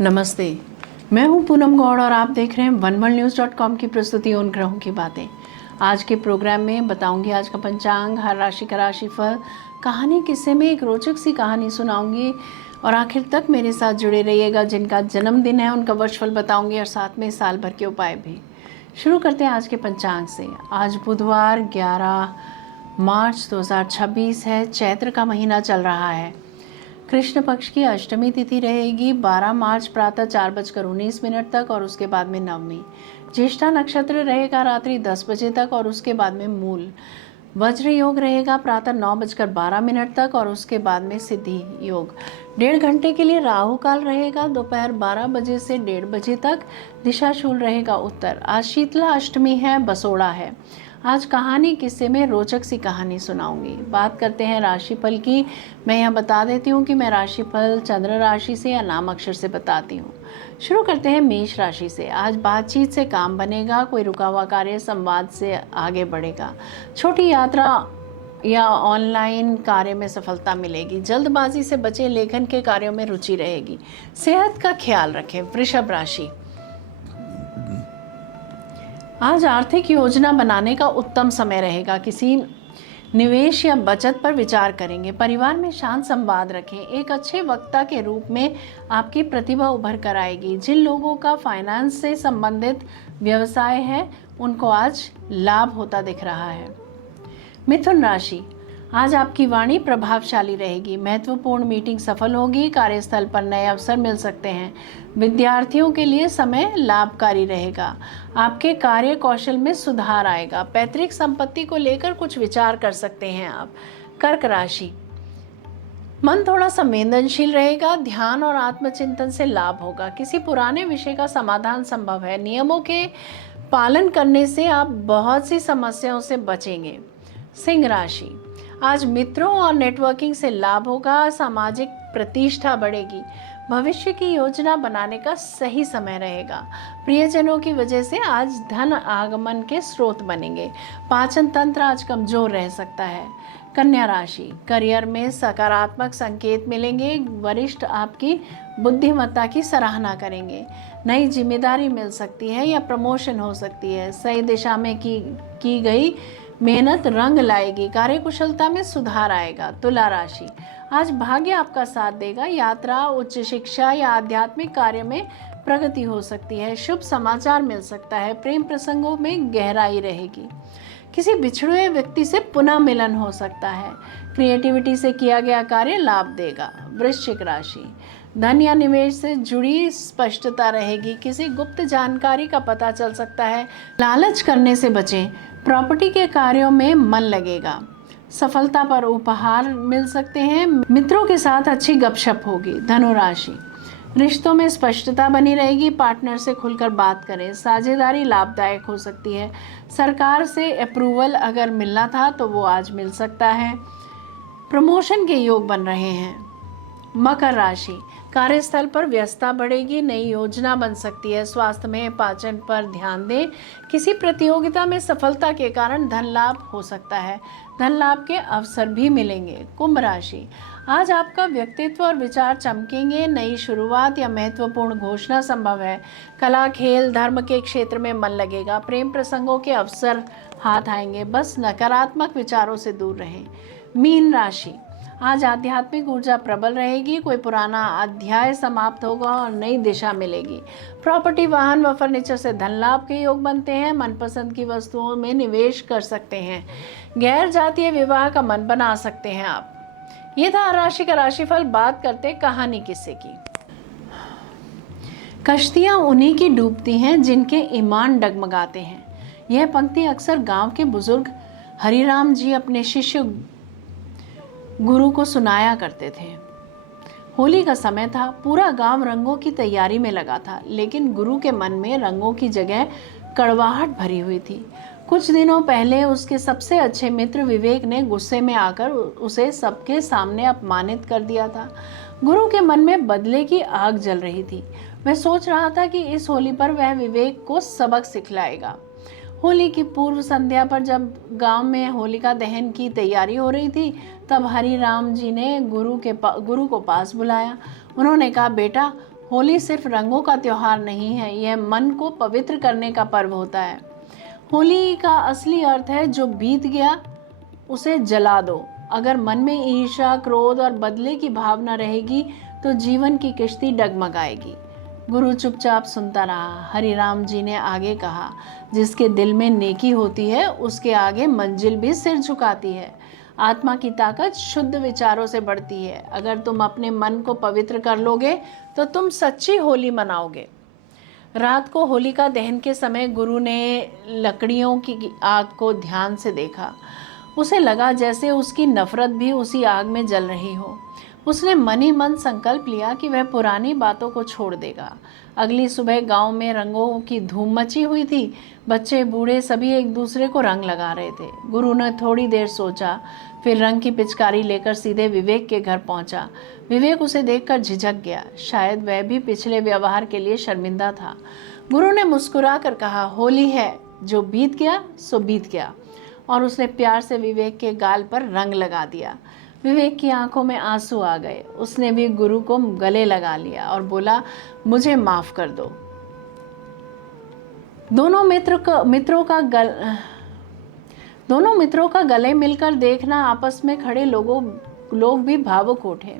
नमस्ते। मैं हूं पूनम गौड़ और आप देख रहे हैं वनवर्ल्डन्यूज़.com की प्रस्तुति उन ग्रहों की बातें। आज के प्रोग्राम में बताऊंगी आज का पंचांग, हर राशि का राशिफल, कहानी, किस्से में एक रोचक सी कहानी सुनाऊंगी और आखिर तक मेरे साथ जुड़े रहिएगा। जिनका जन्मदिन है उनका वर्षफल बताऊंगी और साथ में साल भर के उपाय भी। शुरू करते हैं आज के पंचांग से। आज बुधवार 11 मार्च 2026 है। चैत्र का महीना चल रहा है। कृष्ण पक्ष की अष्टमी तिथि रहेगी 12 मार्च प्रातः 4:19 तक और उसके बाद में नवमी। ज्येष्ठा नक्षत्र रहेगा रात्रि 10 बजे तक और उसके बाद में मूल। वज्र योग रहेगा प्रातः 9:12 तक और उसके बाद में सिद्धि योग। 1.5 घंटे के लिए राहु काल रहेगा दोपहर 12 बजे से 1:30 बजे तक। दिशाशूल रहेगा उत्तर। आज शीतला अष्टमी है, बसोड़ा है। आज कहानी किस्से में रोचक सी कहानी सुनाऊंगी। बात करते हैं राशिफल की। मैं यहाँ बता देती हूँ कि मैं राशिफल चंद्र राशि से या नाम अक्षर से बताती हूँ। शुरू करते हैं मेष राशि से। आज बातचीत से काम बनेगा, कोई रुका हुआ कार्य संवाद से आगे बढ़ेगा। छोटी यात्रा या ऑनलाइन कार्य में सफलता मिलेगी। जल्दबाजी से बचें, लेखन के कार्यों में रुचि रहेगी। सेहत का ख्याल रखें। वृषभ राशि, आज आर्थिक योजना बनाने का उत्तम समय रहेगा। किसी निवेश या बचत पर विचार करेंगे। परिवार में शांत संवाद रखें। एक अच्छे वक्ता के रूप में आपकी प्रतिभा उभर कर आएगी। जिन लोगों का फाइनेंस से संबंधित व्यवसाय है उनको आज लाभ होता दिख रहा है। मिथुन राशि, आज आपकी वाणी प्रभावशाली रहेगी। महत्वपूर्ण मीटिंग सफल होगी। कार्यस्थल पर नए अवसर मिल सकते हैं। विद्यार्थियों के लिए समय लाभकारी रहेगा। आपके कार्य कौशल में सुधार आएगा। पैतृक संपत्ति को लेकर कुछ विचार कर सकते हैं आप। कर्क राशि, मन थोड़ा संवेदनशील रहेगा। ध्यान और आत्मचिंतन से लाभ होगा। किसी पुराने विषय का समाधान संभव है। नियमों के पालन करने से आप बहुत सी समस्याओं से बचेंगे। सिंह राशि, आज मित्रों और नेटवर्किंग से लाभ होगा। सामाजिक प्रतिष्ठा बढ़ेगी। भविष्य की योजना बनाने का सही समय रहेगा। प्रियजनों की वजह से आज धन आगमन के स्रोत बनेंगे। पाचन तंत्र आज कमजोर रह सकता है। कन्या राशि, करियर में सकारात्मक संकेत मिलेंगे। वरिष्ठ आपकी बुद्धिमत्ता की सराहना करेंगे। नई जिम्मेदारी मिल सकती है या प्रमोशन हो सकती है। सही दिशा में की गई मेहनत रंग लाएगी। कार्यकुशलता में सुधार आएगा। तुला राशि, आज भाग्य आपका साथ देगा। यात्रा, उच्च शिक्षा या आध्यात्मिक कार्य में प्रगति हो सकती है। शुभ समाचार मिल सकता है। प्रेम प्रसंगों में गहराई रहेगी। किसी बिछड़े व्यक्ति से पुनः मिलन हो सकता है। क्रिएटिविटी से किया गया कार्य लाभ देगा। वृश्चिक राशि, धन या निवेश से जुड़ी स्पष्टता रहेगी। किसी गुप्त जानकारी का पता चल सकता है। लालच करने से बचें। प्रॉपर्टी के कार्यों में मन लगेगा। सफलता पर उपहार मिल सकते हैं। मित्रों के साथ अच्छी गपशप होगी। धनु राशि, रिश्तों में स्पष्टता बनी रहेगी। पार्टनर से खुलकर बात करें। साझेदारी लाभदायक हो सकती है। सरकार से अप्रूवल अगर मिलना था तो वो आज मिल सकता है। प्रमोशन के योग बन रहे हैं। मकर राशि, कार्यस्थल पर व्यस्तता बढ़ेगी। नई योजना बन सकती है। स्वास्थ्य में पाचन पर ध्यान दें। किसी प्रतियोगिता में सफलता के कारण धन लाभ हो सकता है। धन लाभ के अवसर भी मिलेंगे। कुंभ राशि, आज आपका व्यक्तित्व और विचार चमकेंगे। नई शुरुआत या महत्वपूर्ण घोषणा संभव है। कला, खेल, धर्म के क्षेत्र में मन लगेगा। प्रेम प्रसंगों के अवसर हाथ आएंगे। बस नकारात्मक विचारों से दूर रहें। मीन राशि, आज आध्यात्मिक ऊर्जा प्रबल रहेगी। कोई पुराना अध्याय समाप्त होगा और नई दिशा मिलेगी। प्रॉपर्टी, वाहन व फर्नीचर से धन लाभ के योग बनते हैं। मनपसंद की वस्तुओं में निवेश कर सकते हैं। गैर जातीय विवाह का मन बना सकते हैं आप। ये था राशि का राशिफल। बात करते कहानी किस्से की। कश्तियां उन्हीं की डूबती हैं जिनके ईमान डगमगाते हैं। यह पंक्ति अक्सर गांव के बुजुर्ग हरिराम जी अपने शिष्य गुरु को सुनाया करते थे। होली का समय था। पूरा गांव रंगों की तैयारी में लगा था, लेकिन गुरु के मन में रंगों की जगह कड़वाहट भरी हुई थी। कुछ दिनों पहले उसके सबसे अच्छे मित्र विवेक ने गुस्से में आकर उसे सबके सामने अपमानित कर दिया था। गुरु के मन में बदले की आग जल रही थी। वह सोच रहा था कि इस होली पर वह विवेक को सबक सिखलाएगा। होली की पूर्व संध्या पर जब गांव में होलिका दहन की तैयारी हो रही थी, तब हरिराम जी ने गुरु को पास बुलाया। उन्होंने कहा, बेटा, होली सिर्फ रंगों का त्योहार नहीं है, यह मन को पवित्र करने का पर्व होता है। होली का असली अर्थ है जो बीत गया उसे जला दो। अगर मन में ईर्ष्या, क्रोध और बदले की भावना रहेगी तो जीवन की किश्ती डगमगाएगी। गुरु चुपचाप सुनता रहा। हरिराम जी ने आगे कहा, जिसके दिल में नेकी होती है उसके आगे मंजिल भी सिर झुकाती है। आत्मा की ताकत शुद्ध विचारों से बढ़ती है। अगर तुम अपने मन को पवित्र कर लोगे तो तुम सच्ची होली मनाओगे। रात को होलिका दहन के समय गुरु ने लकड़ियों की आग को ध्यान से देखा। उसे लगा जैसे उसकी नफरत भी उसी आग में जल रही हो। उसने मन ही मन संकल्प लिया कि वह पुरानी बातों को छोड़ देगा। अगली सुबह गांव में रंगों की धूम मची हुई थी। बच्चे बूढ़े सभी एक दूसरे को रंग लगा रहे थे। गुरु ने थोड़ी देर सोचा, फिर रंग की पिचकारी लेकर सीधे विवेक के घर पहुंचा। विवेक उसे देखकर झिझक गया। शायद वह भी पिछले व्यवहार के लिए शर्मिंदा था। गुरु ने मुस्कुरा कर कहा, होली है, जो बीत गया सो बीत गया। और उसने प्यार से विवेक के गाल पर रंग लगा दिया। विवेक की आंखों में आंसू आ गए। उसने भी गुरु को गले लगा लिया और बोला, मुझे माफ कर दो। दोनों मित्रों का गले मिलकर देखना आपस में खड़े लोग भी भावुक उठे।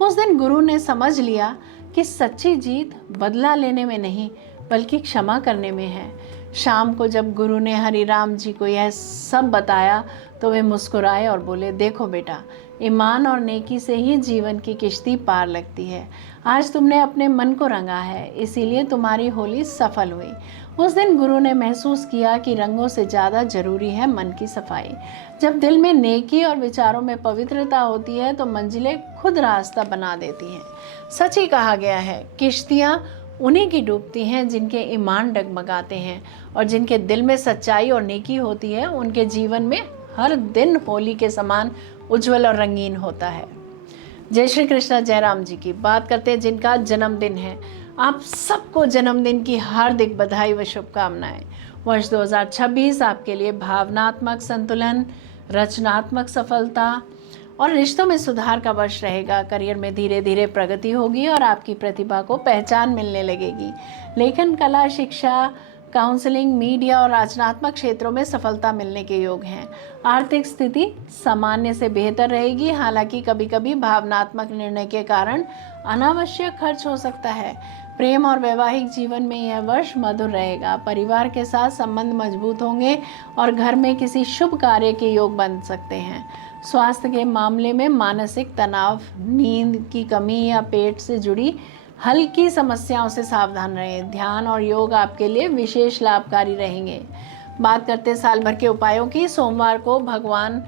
उस दिन गुरु ने समझ लिया कि सच्ची जीत बदला लेने में नहीं बल्कि क्षमा करने में है। शाम को जब गुरु ने हरिराम जी को यह सब बताया तो वे मुस्कुराए और बोले, देखो बेटा, ईमान और नेकी से ही जीवन की किश्ती पार लगती है। आज तुमने अपने मन को रंगा है, इसीलिए तुम्हारी होली सफल हुई। उस दिन गुरु ने महसूस किया कि रंगों से ज़्यादा जरूरी है मन की सफाई। जब दिल में नेकी और विचारों में पवित्रता होती है तो मंजिलें खुद रास्ता बना देती हैं। सच ही कहा गया है, किश्तियाँ उन्हीं की डूबती हैं जिनके ईमान डगमगाते हैं, और जिनके दिल में सच्चाई और नेकी होती है उनके जीवन में हर दिन होली के समान उज्जवल और रंगीन होता है। जय श्री कृष्णा। जयराम जी की बात करते हैं जिनका जन्मदिन है। आप सबको जन्मदिन की हार्दिक बधाई व शुभकामनाएं। वर्ष 2026 आपके लिए भावनात्मक संतुलन, रचनात्मक सफलता और रिश्तों में सुधार का वर्ष रहेगा। करियर में धीरे धीरे प्रगति होगी और आपकी प्रतिभा को पहचान मिलने लगेगी। लेखन, कला, शिक्षा, काउंसलिंग, मीडिया और रचनात्मक क्षेत्रों में सफलता मिलने के योग हैं। आर्थिक स्थिति सामान्य से बेहतर रहेगी, हालांकि कभी कभी भावनात्मक निर्णय के कारण अनावश्यक खर्च हो सकता है। प्रेम और वैवाहिक जीवन में यह वर्ष मधुर रहेगा। परिवार के साथ संबंध मजबूत होंगे और घर में किसी शुभ कार्य के योग बन सकते हैं। स्वास्थ्य के मामले में मानसिक तनाव, नींद की कमी या पेट से जुड़ी हल्की समस्याओं से सावधान रहें। ध्यान और योग आपके लिए विशेष लाभकारी रहेंगे। बात करते हैं साल भर के उपायों की। सोमवार को भगवान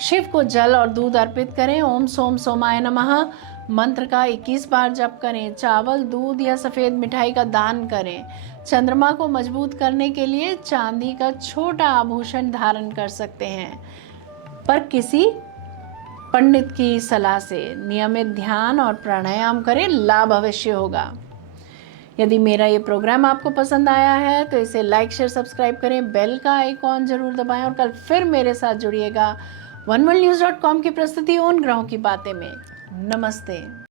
शिव को जल और दूध अर्पित करें। ओम सोम सोमाय नमः मंत्र का 21 बार जप करें। चावल, दूध या सफ़ेद मिठाई का दान करें। चंद्रमा को मजबूत करने के लिए चांदी का छोटा आभूषण धारण कर सकते हैं, पर किसी पंडित की सलाह से। नियमित ध्यान और प्राणायाम करें, लाभ अवश्य होगा। यदि मेरा ये प्रोग्राम आपको पसंद आया है तो इसे लाइक, शेयर, सब्सक्राइब करें। बेल का आइकॉन जरूर दबाएं और कल फिर मेरे साथ जुड़िएगा oneworldnews.com की प्रस्तुति उन ग्रहों की बातें में। नमस्ते।